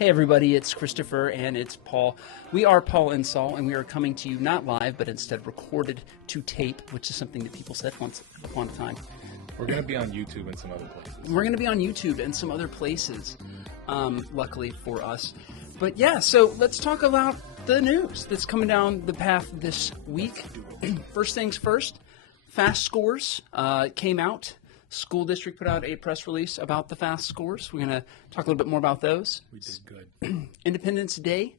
Hey everybody, it's Christopher and it's Paul. We are Paul and Saul, and we are coming to you not live, but instead recorded to tape, which is something that people said once upon a time. We're going to be on YouTube and some other places. We're going to be on YouTube and some other places, luckily for us. But yeah, so let's talk about the news that's coming down the path this week. First things first, FAST scores came out. School district put out a press release about the FAST scores. We're going to talk a little bit more about those. We did good. Independence Day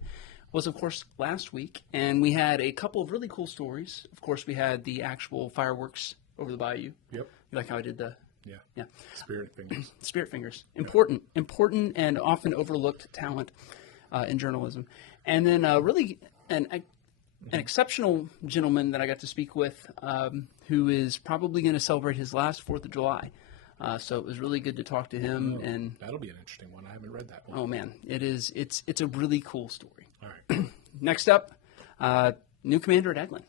was, of course, last week, and we had a couple of really cool stories. Of course, we had the actual fireworks over the bayou. Yep. You like how I did the... Yeah. Spirit fingers. Spirit fingers. Important and often overlooked talent in journalism. And then really an exceptional gentleman that I got to speak with who is probably going to celebrate his last 4th of July. So it was really good to talk to him. And that'll be an interesting one. I haven't read that one. Oh, man. It is. It's a really cool story. All right. Next up, new commander at Eglin.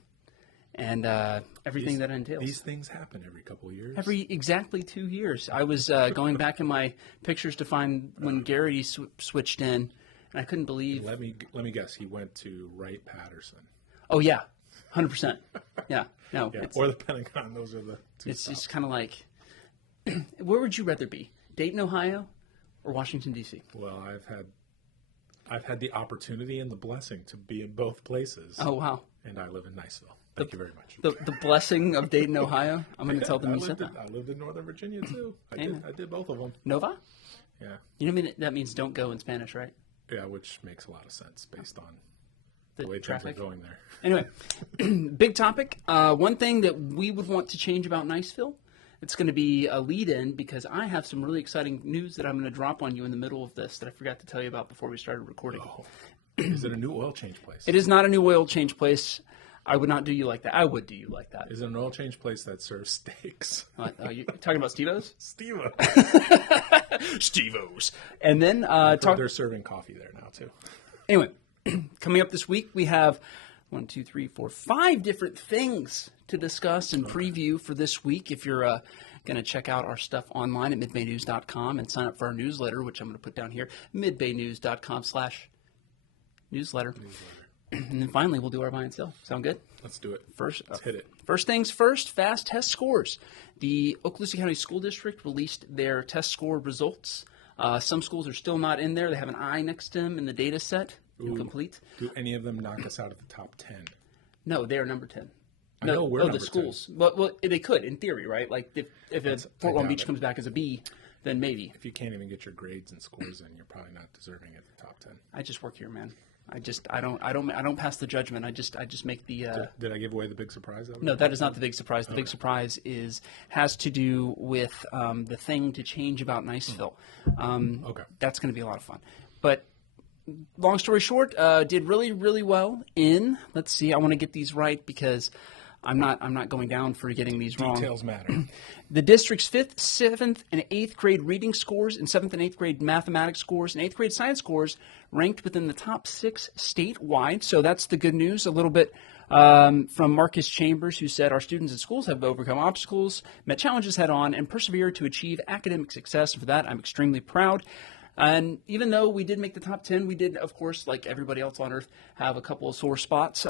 And everything that entails. These things happen every couple of years. Every exactly 2 years. I was going back in my pictures to find when Garrity switched in, and I couldn't believe. Let me guess. He went to Wright-Patterson. Oh yeah, 100%. Yeah, no. Yeah, or the Pentagon. Those are the two. It's just kind of like, where would you rather be, Dayton, Ohio, or Washington D.C.? Well, I've had the opportunity and the blessing to be in both places. Oh wow. And I live in Niceville. Thank you very much. The blessing of Dayton, Ohio. I'm going to tell them you said that. I lived in Northern Virginia too. I did both of them. Nova? Yeah. You know that means don't go in Spanish, right? Yeah, which makes a lot of sense based on the way traffic things are going there. Anyway, big topic. One thing that we would want to change about Niceville, it's going to be a lead-in because I have some really exciting news that I'm going to drop on you in the middle of this that I forgot to tell you about before we started recording. Oh. Is it a new oil change place? It is not a new oil change place. I would not do you like that. I would do you like that. Is it an oil change place that serves steaks? Are you talking about Steve-O's? Steve-O's. And then they're serving coffee there now too. Anyway, coming up this week, we have 5 different things to discuss and preview for this week. If you're going to check out our stuff online at midbaynews.com and sign up for our newsletter, which I'm going to put down here, midbaynews.com/newsletter. And then finally, we'll do our buy and sell. Sound good? Let's do it. Let's hit it. First things first, FAST test scores. The Okaloosa County School District released their test score results. Some schools are still not in there. They have an I next to them in the data set. Incomplete. Do any of them knock us out of the top 10? No, they are number 10. I know we're number the schools. 10. Well, they could, in theory, right? Like, if Fort Long Beach comes back as a B, then maybe. If you can't even get your grades and scores in, you're probably not deserving at the top 10. I just work here, man. I don't pass the judgment. I just make the. Did I give away the big surprise? No, that is not the big surprise. The big surprise has to do with the thing to change about Niceville. Okay, that's going to be a lot of fun. But long story short, did really, really well in. Let's see. I want to get these right because I'm not going down for getting these wrong. Details matter. The district's 5th, 7th, and 8th grade reading scores and 7th and 8th grade mathematics scores and 8th grade science scores ranked within the top 6 statewide. So that's the good news. A little bit from Marcus Chambers, who said, our students and schools have overcome obstacles, met challenges head on, and persevered to achieve academic success. And for that, I'm extremely proud. And even though we did make the top 10, we did, of course, like everybody else on earth, have a couple of sore spots.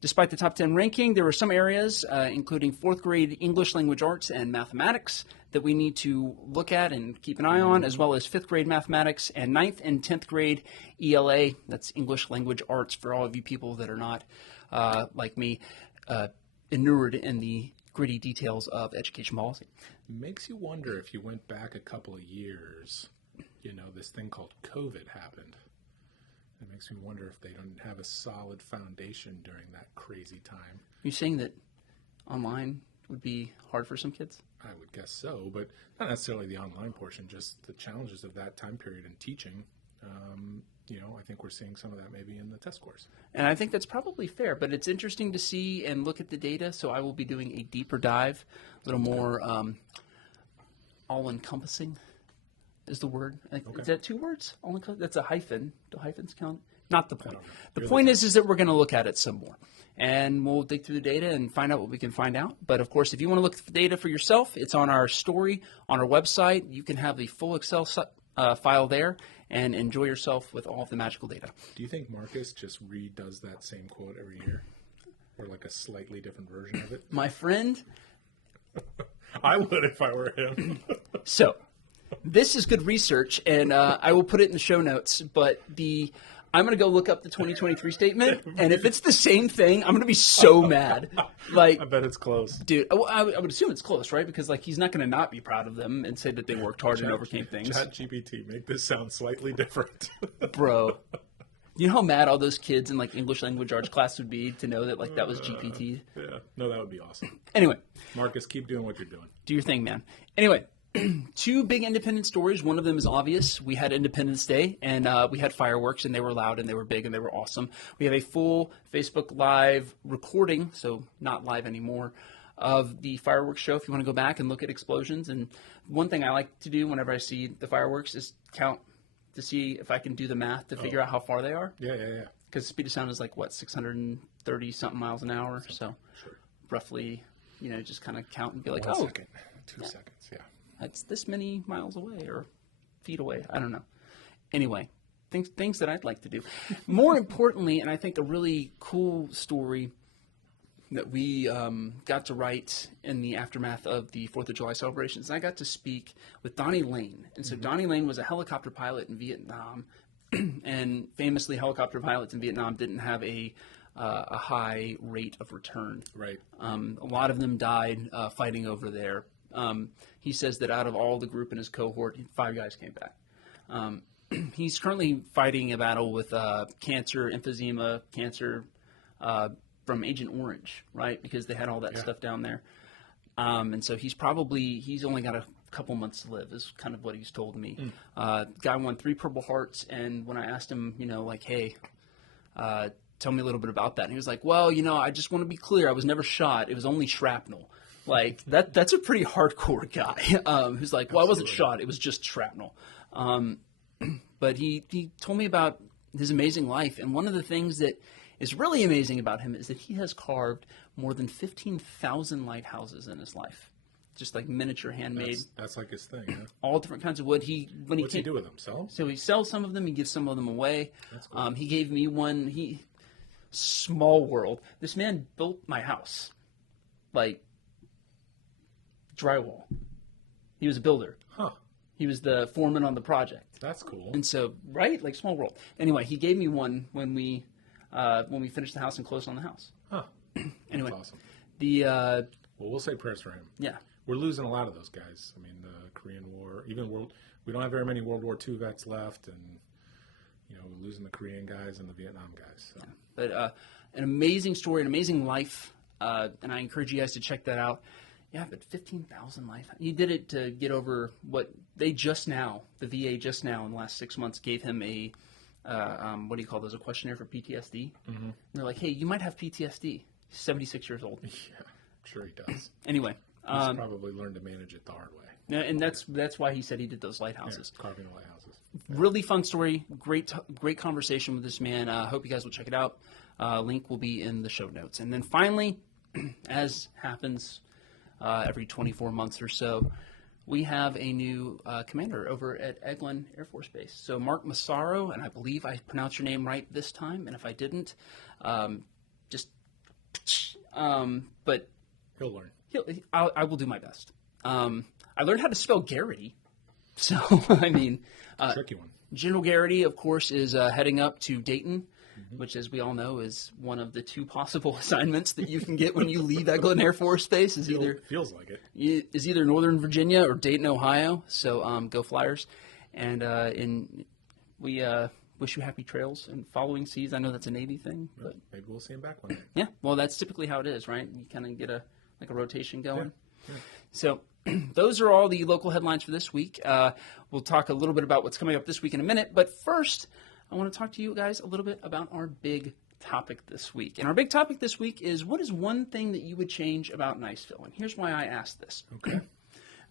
Despite the top 10 ranking, there were some areas, including 4th grade English language arts and mathematics, that we need to look at and keep an eye on, as well as 5th grade mathematics and 9th and 10th grade ELA. That's English language arts for all of you people that are not, like me, inured in the gritty details of education policy. Makes you wonder if you went back a couple of years. This thing called COVID happened. It makes me wonder if they don't have a solid foundation during that crazy time. Are you saying that online would be hard for some kids? I would guess so, but not necessarily the online portion, just the challenges of that time period in teaching. I think we're seeing some of that maybe in the test scores. And I think that's probably fair, but it's interesting to see and look at the data, so I will be doing a deeper dive, a little more all-encompassing. Is the word. Okay. Is that 2 words? That's a hyphen. Do hyphens count? Not the point. The point is that we're going to look at it some more. And we'll dig through the data and find out what we can find out. But, of course, if you want to look at the data for yourself, it's on our story on our website. You can have the full Excel file there. and enjoy yourself with all of the magical data. Do you think Marcus just redoes that same quote every year? Or like a slightly different version of it? My friend. I would if I were him. So, this is good research, and I will put it in the show notes, but I'm going to go look up the 2023 statement, and if it's the same thing, I'm going to be so mad. Like, I bet it's close. Dude, I would assume it's close, right? Because like he's not going to not be proud of them and say that they worked hard and overcame things. ChatGPT, make this sound slightly different. Bro, you know how mad all those kids in like English language arts class would be to know that like that was GPT? Yeah, no, that would be awesome. Anyway. Marcus, keep doing what you're doing. Do your thing, man. Anyway. 2 big independent stories. One of them is obvious. We had Independence Day, and we had fireworks, and they were loud, and they were big, and they were awesome. We have a full Facebook Live recording, so not live anymore, of the fireworks show if you want to go back and look at explosions. And one thing I like to do whenever I see the fireworks is count to see if I can do the math to figure out how far they are. Yeah. Because speed of sound is like, 630-something miles an hour? So roughly, just kind of count and be like, 1 second. 2 seconds, yeah. That's this many miles away or feet away. I don't know. Anyway, things that I'd like to do. More importantly, and I think a really cool story that we got to write in the aftermath of the 4th of July celebrations, I got to speak with Donnie Lane. And so Donnie Lane was a helicopter pilot in Vietnam. And famously, helicopter pilots in Vietnam didn't have a high rate of return. Right. A lot of them died fighting over there. He says that out of all the group in his cohort, 5 guys came back. He's currently fighting a battle with cancer, emphysema, cancer from Agent Orange, right? Because they had all that stuff down there. And so he's only got a couple months to live, is kind of what he's told me. Guy won 3 Purple Hearts, and when I asked him, hey, tell me a little bit about that. And he was like, well, I just want to be clear. I was never shot. It was only shrapnel. Like, that's a pretty hardcore guy who's like, well, I wasn't shot. It was just shrapnel. But he told me about his amazing life. And one of the things that is really amazing about him is that he has carved more than 15,000 lighthouses in his life. Just like miniature handmade. That's like his thing, huh? All different kinds of wood. What's he do with them? Sell? So he sells some of them. He gives some of them away. That's cool. He gave me one. Small world. This man built my house. Like, drywall. He was a builder. Huh. He was the foreman on the project. That's cool. And so, right? Like, small world. Anyway, he gave me one when we finished the house and closed on the house. Huh. Anyway. That's awesome. Well, we'll say prayers for him. Yeah. We're losing a lot of those guys. I mean, the Korean War, we don't have very many World War II vets left, and, we're losing the Korean guys and the Vietnam guys. So. Yeah. But an amazing story, an amazing life, and I encourage you guys to check that out. Yeah, but 15,000 life. He did it to get over what they the VA just now in the last 6 months gave him a, what do you call those, a questionnaire for PTSD. Mm-hmm. And they're like, hey, you might have PTSD. He's 76 years old. Yeah, I'm sure he does. Anyway. He's probably learned to manage it the hard way. And that's why he said he did those lighthouses. Yeah, carving the lighthouses. Really fun story. Great conversation with this man. I hope you guys will check it out. Link will be in the show notes. And then finally, as happens every 24 months or so, we have a new commander over at Eglin Air Force Base. So Mark Massaro, and I believe I pronounced your name right this time, and if I didn't, but he'll learn. I will do my best. I learned how to spell Garrity, so I mean, tricky one. General Garrity, of course, is heading up to Dayton, which, as we all know, is one of the 2 possible assignments that you can get when you leave Eglin Air Force Base. Feels like it. Is either Northern Virginia or Dayton, Ohio. So go Flyers, and we wish you happy trails and following seas. I know that's a Navy thing, but maybe we'll see him back one day. Yeah, well, that's typically how it is, right? You kind of get a rotation going. Yeah. So those are all the local headlines for this week. We'll talk a little bit about what's coming up this week in a minute. But first, I want to talk to you guys a little bit about our big topic this week. And our big topic this week is, what is one thing that you would change about Niceville? And here's why I asked this. Okay.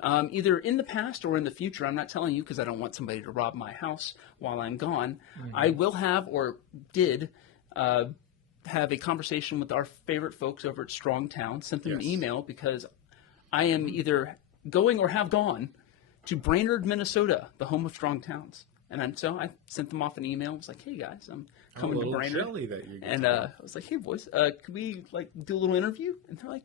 Either in the past or in the future, I'm not telling you because I don't want somebody to rob my house while I'm gone. Mm-hmm. I will have, or did, have a conversation with our favorite folks over at Strong Town, sent them an email because I am either going or have gone to Brainerd, Minnesota, the home of Strong Towns. so I sent them off an email. I was like, hey guys, I'm I'm a coming to little Brainerd. jelly that you get And to I was like, hey boys, could we like do a little interview? And they're like,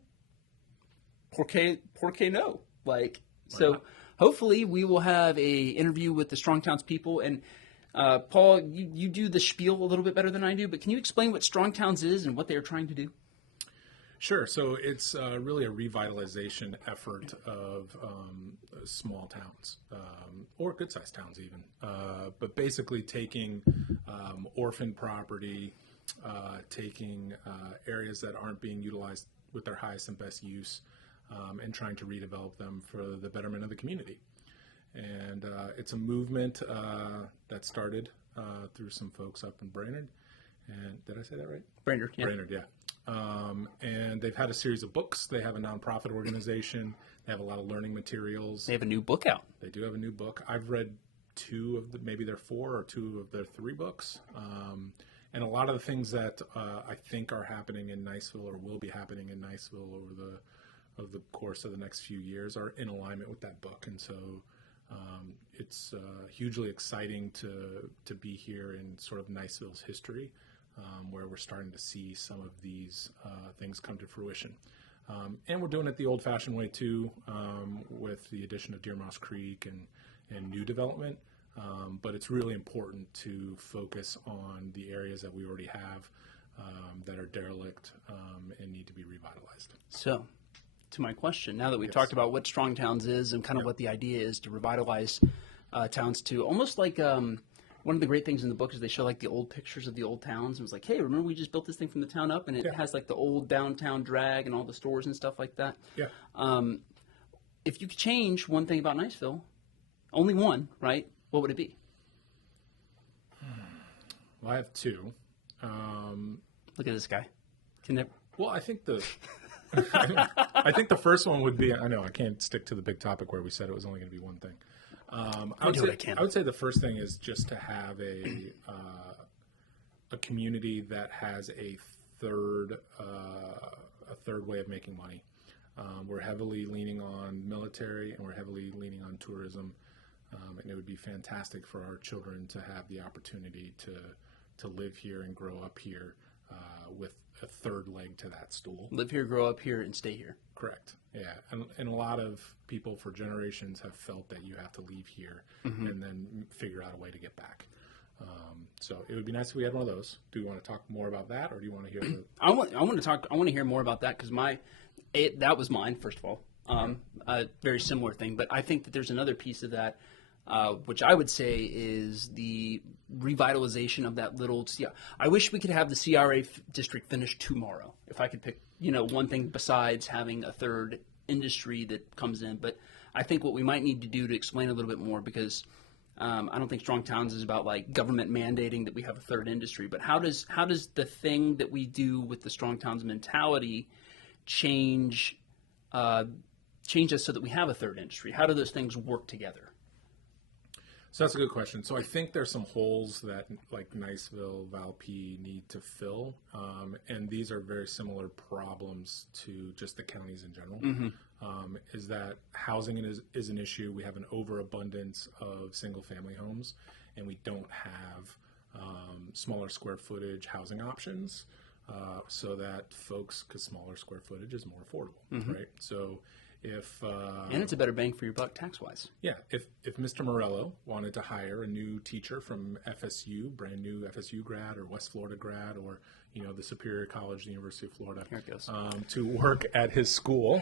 por qué no? Like, so hopefully we will have a interview with the Strong Towns people. And Paul, you do the spiel a little bit better than I do, but can you explain what Strong Towns is and what they are trying to do? Sure. So it's really a revitalization effort of small towns, or good-sized towns even. But basically taking orphan property, taking areas that aren't being utilized with their highest and best use, and trying to redevelop them for the betterment of the community. And it's a movement that started through some folks up in Brainerd. And did I say that right? Brainerd, yeah. Brainerd, yeah. And they've had a series of books. They have a nonprofit organization. They have a lot of learning materials. They have a new book out. They do have a new book. I've read maybe they're 4 or 2 of their 3 books. And a lot of the things that I think are happening in Niceville or will be happening in Niceville over the course of the next few years are in alignment with that book. And so it's hugely exciting to be here in sort of Niceville's history. Where we're starting to see some of these things come to fruition. And we're doing it the old-fashioned way, too, with the addition of Deer Moss Creek and new development. But it's really important to focus on the areas that we already have that are derelict and need to be revitalized. So, to my question, now that we've talked about what Strong Towns is and kind of what the idea is to revitalize towns to almost like one of the great things in the book is they show like the old pictures of the old towns. And it's like, hey, remember we just built this thing from the town up, and it has like the old downtown drag and all the stores and stuff like that. Yeah. If you could change one thing about Niceville, only one, right? What would it be? Well, I have 2. Look at this guy. Well, I think I think the first one would be, I know I can't stick to the big topic where we said it was only going to be one thing. I would say the first thing is just to have a community that has a third way of making money. We're heavily leaning on military and we're heavily leaning on tourism, and it would be fantastic for our children to have the opportunity to live here and grow up here with a third leg to that stool. Live here, grow up here, and stay here. Correct. Yeah, and a lot of people for generations have felt that you have to leave here and then figure out a way to get back. So it would be nice if we had one of those. Do you want to talk more about that, or do you want to hear? I want to hear more about that because that was mine first of all. A very similar thing, but I think that there's another piece of that. Which I would say is the revitalization of that little. I wish we could have the CRA district finished tomorrow. If I could pick, one thing besides having a third industry that comes in. But I think what we might need to do to explain a little bit more, because I don't think Strong Towns is about like government mandating that we have a third industry. But how does the thing that we do with the Strong Towns mentality change us so that we have a third industry? How do those things work together? So that's a good question. So I think there's some holes that like Niceville, Valpy need to fill, and these are very similar problems to just the counties in general. Is that housing is an issue. We have an overabundance of single-family homes, and we don't have smaller square footage housing options, so that folks, because smaller square footage is more affordable, right? So and it's a better bang for your buck tax-wise. Yeah, if Mr. Morello wanted to hire a new teacher from FSU, brand new FSU grad or West Florida grad, or the Superior College, the University of Florida, here it goes. To work at his school,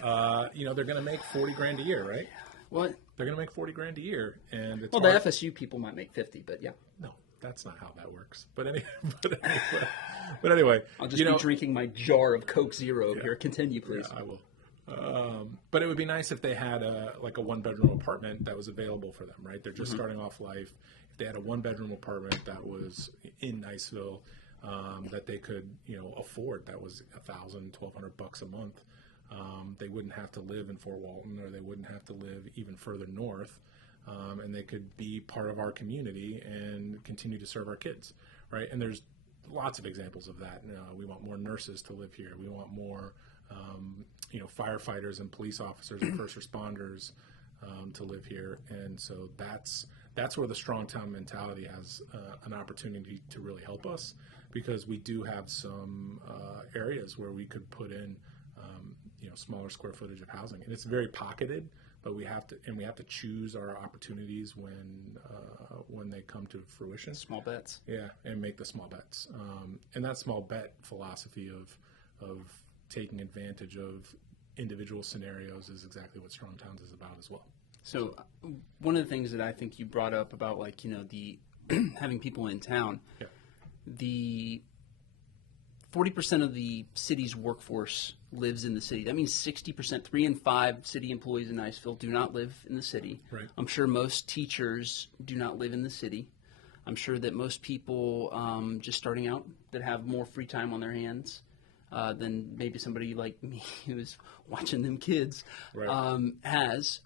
they're going to make $40,000 a year, right? What? They're going to make $40,000 a year, and it's the FSU people might make 50, but yeah. No, that's not how that works. But anyway, I'll just be drinking my jar of Coke Zero here. Continue, please. Yeah, I will. But it would be nice if they had a 1-bedroom apartment that was available for them, right? They're just starting off life. If they had a 1-bedroom apartment that was in Niceville, that they could, afford, that was $1,000, $1,200 a month, they wouldn't have to live in Fort Walton, or they wouldn't have to live even further north, and they could be part of our community and continue to serve our kids, right? And there's lots of examples of that. We want more nurses to live here. We want more firefighters and police officers and first responders to live here. And so that's that's where the strong town mentality has an opportunity to really help us, because we do have some areas where we could put in smaller square footage of housing, and it's very pocketed, but we have to choose our opportunities when they come to fruition. Small bets. Yeah, and make the small bets. And that small bet philosophy of taking advantage of individual scenarios is exactly what Strong Towns is about as well. So one of the things that I think you brought up about the having people in town, Yeah. the 40% of the city's workforce lives in the city. That means 60%, 3 in 5 city employees in Niceville do not live in the city. Right. I'm sure most teachers do not live in the city. I'm sure that most people just starting out that have more free time on their hands than maybe somebody like me who's watching them kids Right. has.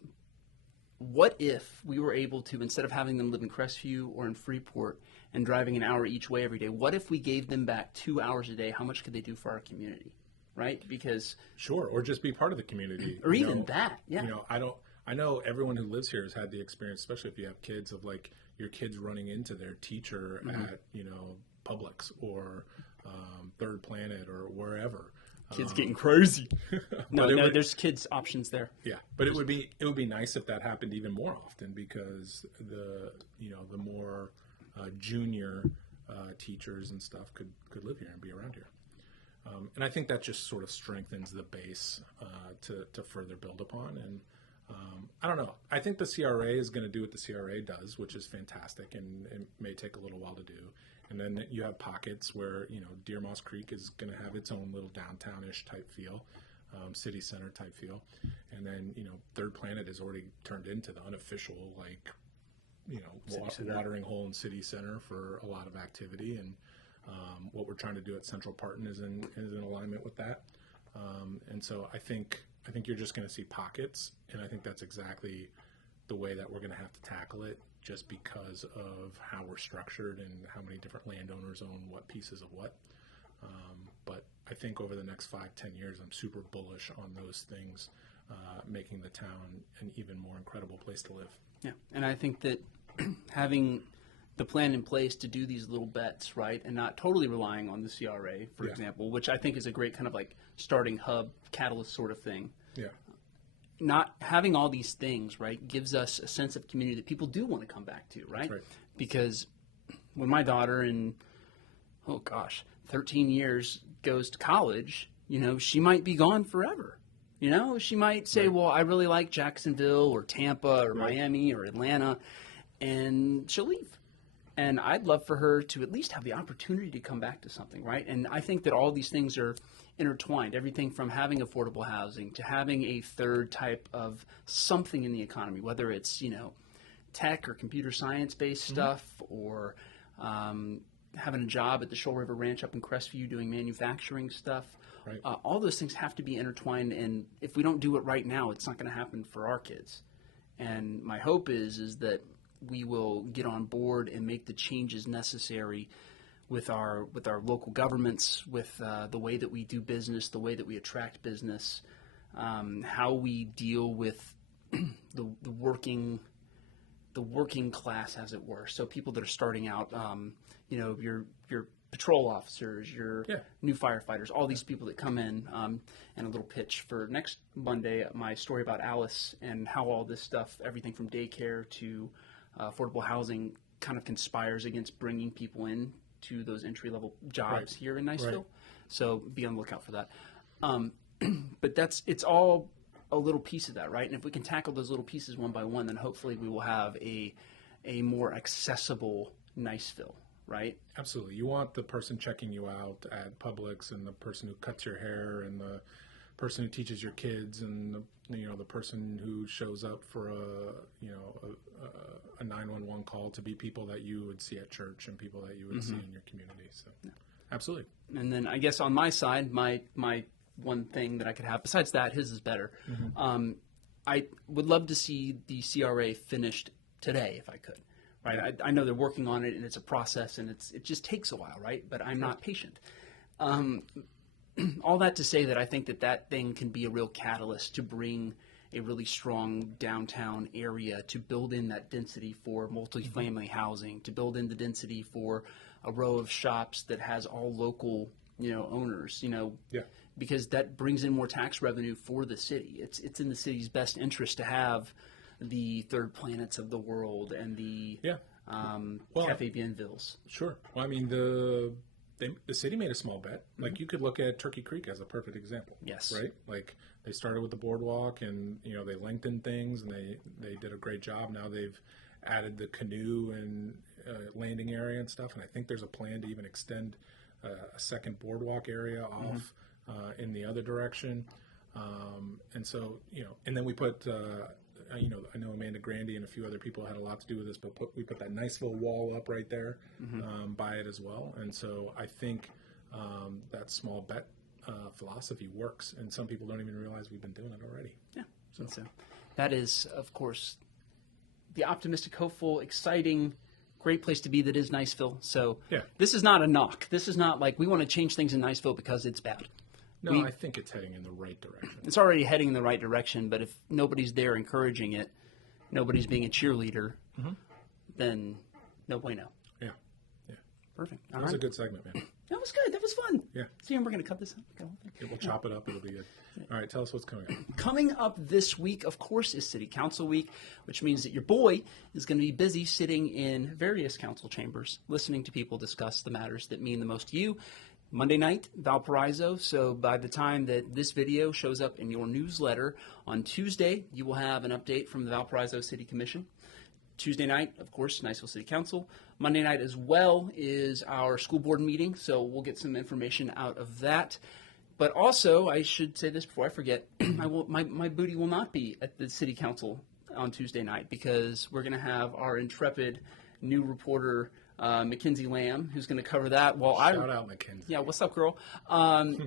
What if we were able to, instead of having them live in Crestview or in Freeport and driving an hour each way every day, what if we gave them back 2 hours a day? How much could they do for our community, right? Because Sure, or just be part of the community. or even that, yeah. I know everyone who lives here has had the experience, especially if you have kids, of like your kids running into their teacher at Publix or Third Planet or wherever. Kids getting crazy. No, But there's kids options there. Yeah, but it would be nice if that happened even more often, because the more junior teachers and stuff could live here and be around here, and I think that just sort of strengthens the base to further build upon. And I don't know. I think the CRA is going to do what the CRA does, which is fantastic, and it may take a little while to do. And then you have pockets where Deer Moss Creek is going to have its own little downtown-ish type feel. City center type feel, and then Third Planet has already turned into the unofficial watering hole and city center for a lot of activity, and what we're trying to do at Central Parton is in alignment with that, and so I think you're just going to see pockets, and I think that's exactly the way that we're going to have to tackle it, just because of how we're structured and how many different landowners own what pieces of what. But I think over the next 5-10 years, I'm super bullish on those things, making the town an even more incredible place to live. Yeah, and I think that having the plan in place to do these little bets, right, and not totally relying on the CRA, for example, which I think is a great kind of like starting hub, catalyst sort of thing. Yeah. Not having all these things, right, gives us a sense of community that people do want to come back to, right? Right. Because when my daughter in, 13 years goes to college, she might be gone forever. She might say, well, I really like Jacksonville or Tampa or Miami or Atlanta, and she'll leave. And I'd love for her to at least have the opportunity to come back to something, right? And I think that all these things are intertwined, everything from having affordable housing to having a third type of something in the economy, whether it's, tech or computer science-based stuff, or having a job at the Shoal River Ranch up in Crestview doing manufacturing stuff. Right. All those things have to be intertwined, and if we don't do it right now, it's not going to happen for our kids. And my hope is that we will get on board and make the changes necessary with our local governments, with the way that we do business, the way that we attract business, how we deal with the working class, as it were. So people that are starting out, your patrol officers, your new firefighters, all these people that come in, and a little pitch for next Monday, my story about Alice and how all this stuff, everything from daycare to affordable housing, kind of conspires against bringing people in to those entry-level jobs here in Niceville. Right. So be on the lookout for that. But it's all a little piece of that, right? And if we can tackle those little pieces one by one, then hopefully we will have a more accessible Niceville, right? Absolutely. You want the person checking you out at Publix, and the person who cuts your hair, and the person who teaches your kids, and the person who shows up for a 911 call to be people that you would see at church and people that you would see in your community. So, absolutely. And then I guess on my side, my one thing that I could have besides that, his is better. I would love to see the CRA finished today if I could. Right, I know they're working on it, and it's a process, and it just takes a while, right? But I'm not patient. All that to say that I think that thing can be a real catalyst to bring a really strong downtown area to build in that density for multifamily housing, to build in the density for a row of shops that has all local, owners, Yeah. because that brings in more tax revenue for the city. It's in the city's best interest to have the Third Planets of the world and the Cafe Bienvilles. Sure. Well, I mean, the city made a small bet. Like, you could look at Turkey Creek as a perfect example. Yes. Right? Like, they started with the boardwalk, and, they lengthened things, and they did a great job. Now they've added the canoe and landing area and stuff, and I think there's a plan to even extend a second boardwalk area off in the other direction. And so, and then we put... I know Amanda Grandy and a few other people had a lot to do with this, but we put that Niceville wall up right there by it as well. And so I think that small bet philosophy works, and some people don't even realize we've been doing it already. Yeah. So that is, of course, the optimistic, hopeful, exciting, great place to be that is Niceville. So This is not a knock. This is not like we want to change things in Niceville because it's bad. No, I think it's heading in the right direction. It's already heading in the right direction, but if nobody's there encouraging it, nobody's being a cheerleader, then no bueno. Yeah. Perfect. That was a good segment, man. That was good. That was fun. Yeah. See, and we're going to cut this up. We'll chop it up. It'll be good. All right, tell us what's coming up. Coming up this week, of course, is City Council Week, which means that your boy is going to be busy sitting in various council chambers, listening to people discuss the matters that mean the most to you. Monday night, Valparaiso. So by the time that this video shows up in your newsletter on Tuesday, you will have an update from the Valparaiso City Commission. Tuesday night, of course, Niceville City Council. Monday night as well is our school board meeting, so we'll get some information out of that. But also, I should say this before I forget, my booty will not be at the City Council on Tuesday night because we're going to have our intrepid new reporter, Mackenzie Lamb, who's going to cover that. Shout out, Mackenzie. Yeah, what's up, girl? I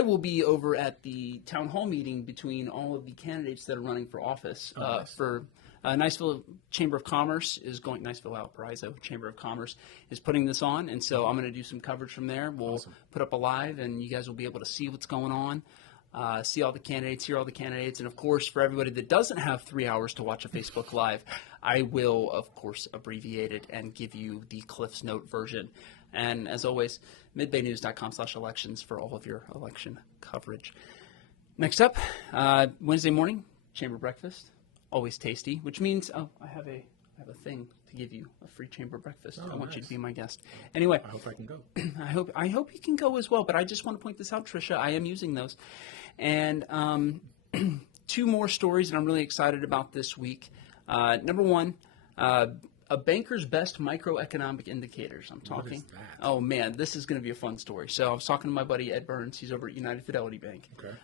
will be over at the town hall meeting between all of the candidates that are running for office for Niceville Chamber of Commerce is going. Niceville Valparaiso Chamber of Commerce is putting this on, and so I'm going to do some coverage from there. We'll put up a live, and you guys will be able to see what's going on. See all the candidates, hear all the candidates, and of course, for everybody that doesn't have 3 hours to watch a Facebook Live, I will, of course, abbreviate it and give you the Cliff's Note version. And as always, midbaynews.com/elections for all of your election coverage. Next up, Wednesday morning, chamber breakfast, always tasty, which means I have a thing to give you, a free chamber breakfast. I want you to be my guest. Anyway, I hope I can go. I hope you can go as well, but I just want to point this out, Tricia. I am using those. And two more stories that I'm really excited about this week. Number one, a banker's best microeconomic indicators. I'm talking. What is that? Oh, man, this is going to be a fun story. So I was talking to my buddy Ed Burns. He's over at United Fidelity Bank. Okay.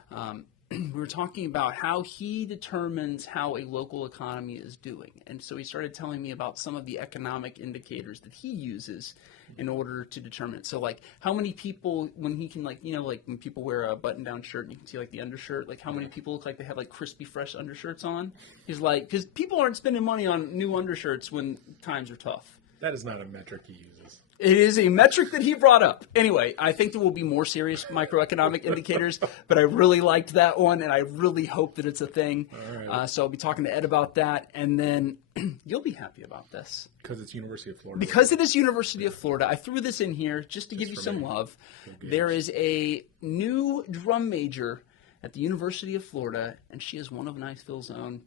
We were talking about how he determines how a local economy is doing. And so he started telling me about some of the economic indicators that he uses in order to determine it. So, like, how many people, when he can, like, like when people wear a button-down shirt and you can see, like, the undershirt, like, how many people look like they have, like, crispy, fresh undershirts on? He's like, because people aren't spending money on new undershirts when times are tough. That is not a metric he uses. It is a metric that he brought up. Anyway, I think there will be more serious microeconomic indicators, but I really liked that one, and I really hope that it's a thing. All right. So I'll be talking to Ed about that, and then you'll be happy about this. Because it's University of Florida. Because it is University of Florida. I threw this in here just to give you some love. There is a new drum major at the University of Florida, and she is one of Niceville's own.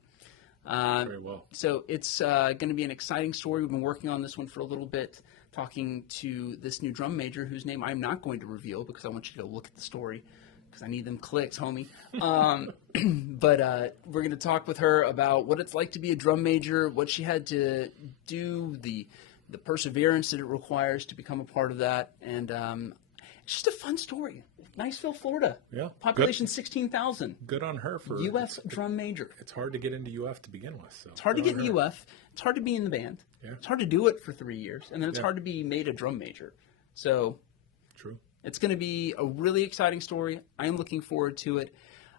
Very well. So it's going to be an exciting story. We've been working on this one for a little bit, talking to this new drum major whose name I'm not going to reveal because I want you to go look at the story because I need them clicks, homie. But we're going to talk with her about what it's like to be a drum major, what she had to do, the perseverance that it requires to become a part of that, and it's just a fun story. Niceville, Florida. Yeah. Population 16,000. Good on her for UF drum major. It's hard to get into UF to begin with. So it's hard to get in UF. It's hard to be in the band. Yeah. It's hard to do it for 3 years. And then it's hard to be made a drum major. So true. It's going to be a really exciting story. I am looking forward to it.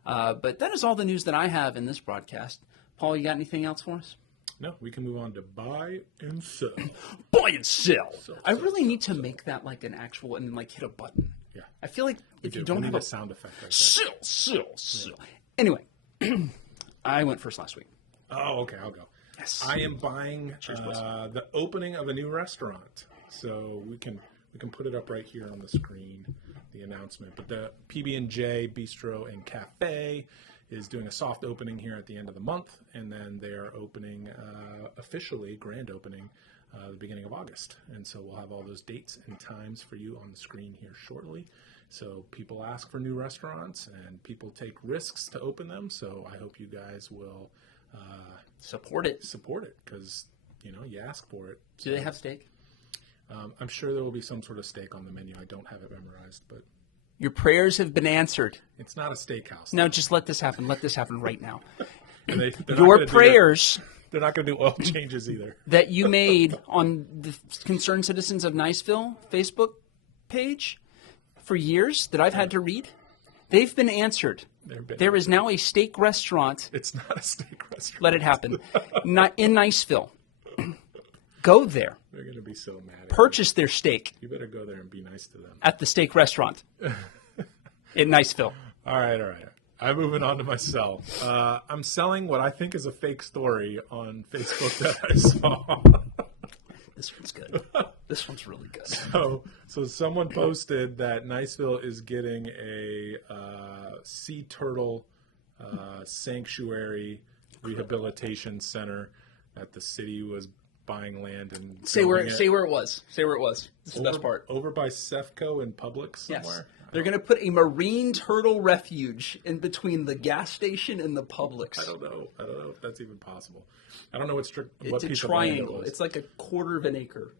But that is all the news that I have in this broadcast. Paul, you got anything else for us? No, we can move on to buy and sell. Buy and sell. I really need to make that like an actual and then like hit a button. Yeah. I feel like if you don't have a sound effect like that. Sell. Anyway, I went first last week. Oh, okay, I'll go. Yes. I am buying the opening of a new restaurant, so we can put it up right here on the screen, the announcement. But the PB&J Bistro and Cafe is doing a soft opening here at the end of the month, and then they're opening officially, grand opening, the beginning of August. And so we'll have all those dates and times for you on the screen here shortly. So people ask for new restaurants, and people take risks to open them. So I hope you guys will Support it. support it, because you ask for it. Do they have steak? I'm sure there will be some sort of steak on the menu. I don't have it memorized, but Your prayers have been answered. it's not a steakhouse. Now just let this happen. Let this happen right now. And they're not Your gonna prayers they're not going to do oil changes either. that you made on the Concerned Citizens of Niceville Facebook page for years that I've had to read, they've been answered. There is now a steak restaurant. It's not a steak restaurant. Let it happen. Not in Niceville. Go there. They're going to be so mad at Purchase their steak you. You better go there and be nice to them. at the steak restaurant in Niceville. All right. I'm moving on to my sell. I'm selling what I think is a fake story on Facebook that I saw. This one's good. This one's really good. So someone posted that Niceville is getting a sea turtle sanctuary rehabilitation center, that the city was buying land and Say where building it was. Say where it was. This is the best part. over by Cefco in Publix somewhere. Yes. They're going to put a marine turtle refuge in between the gas station and the Publix. I don't know if that's even possible. I don't know what It's a piece of land it triangle. was. It's like a quarter of an acre.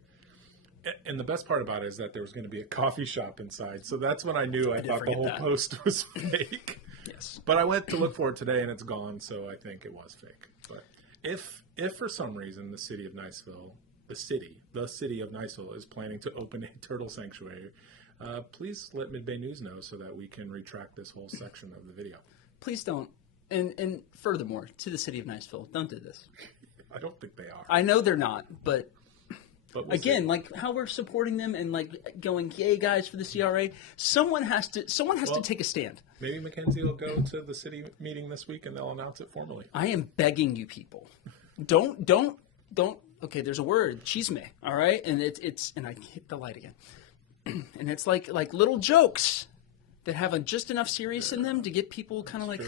And the best part about it is that there was going to be a coffee shop inside. So that's when I knew I thought the forget whole that. post was fake. Yes. But I went to look for it today and it's gone, so I think it was fake. But if for some reason the city of Niceville, the city of Niceville is planning to open a turtle sanctuary, please let Mid-Bay News know so that we can retract this whole section of the video. Please don't. And furthermore, to the city of Niceville, don't do this. I don't think they are. I know they're not, but But we'll again, see. like how we're supporting them and like going, yay guys for the CRA, someone has to take a stand. Maybe Mackenzie will go to the city meeting this week and they'll announce it formally. I am begging you people. Don't okay, there's a word, chisme, all right? And it's and I hit the light again. And it's like little jokes that have just enough serious in them to get people kind of like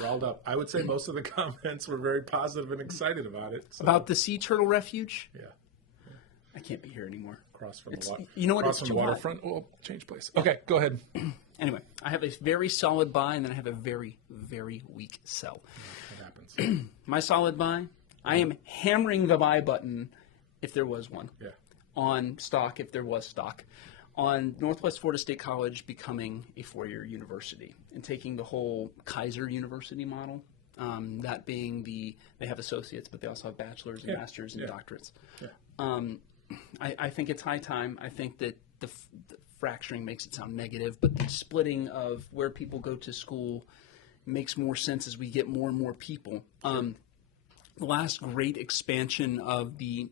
Riled up. I would say most of the comments were very positive and excited about it. So, about the sea turtle refuge. yeah, I can't be here anymore. across from the You know what? across It's from too the hot. waterfront. We'll change place. Okay, go ahead. Anyway, I have a very solid buy, and then I have a very, very weak sell. What happens? My solid buy, I am hammering the buy button, if there was one, Yeah. on stock, if there was stock, on Northwest Florida State College becoming a four-year university and taking the whole Kaiser University model, that being they have associates, but they also have bachelors and masters and doctorates. Yeah. I think it's high time. I think that the fracturing makes it sound negative, but the splitting of where people go to school makes more sense as we get more and more people. The last great expansion of the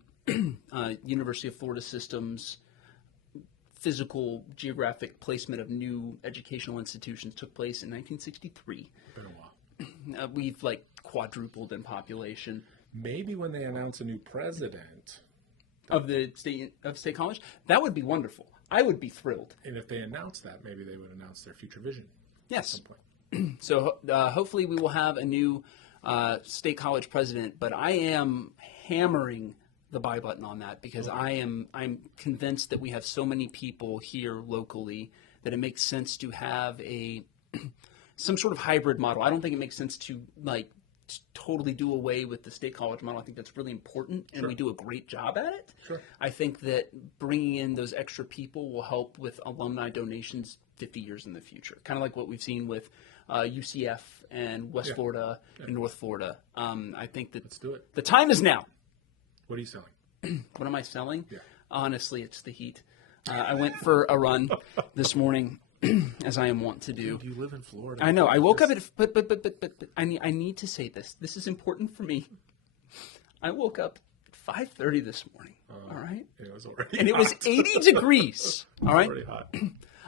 University of Florida system's physical geographic placement of new educational institutions took place in 1963. Been a while. We've like quadrupled in population Maybe when they announce a new president, of the state college. That would be wonderful. I would be thrilled. and if they announce that, maybe they would announce their future vision at Yes. some point. So hopefully we will have a new state college president, but I am hammering the buy button on that because I'm convinced that we have so many people here locally that it makes sense to have some sort of hybrid model. I don't think it makes sense to totally do away with the state college model. I think that's really important, and we do a great job at it. Sure. I think that bringing in those extra people will help with alumni donations 50 years in the future, kind of like what we've seen with UCF and West Florida and North Florida. I think that Let's do it. the time is now. What are you selling? What am I selling? Yeah. Honestly, it's the heat. I went for a run this morning, as I am wont to do. Do you live in Florida? I know. I woke up at but I need to say this. This is important for me. I woke up at 5:30 this morning. All right, It was already and it was hot. 80 degrees. All right. Already hot.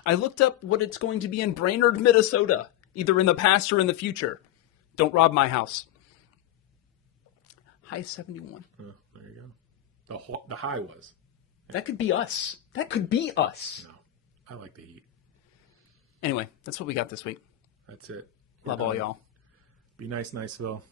I looked up what it's going to be in Brainerd, Minnesota, either in the past or in the future. Don't rob my house. High 71. Oh, there you go. The high was. That could be us. That could be us. No, I like the heat. Anyway, that's what we got this week. That's it. Love all y'all. Be nice, Niceville.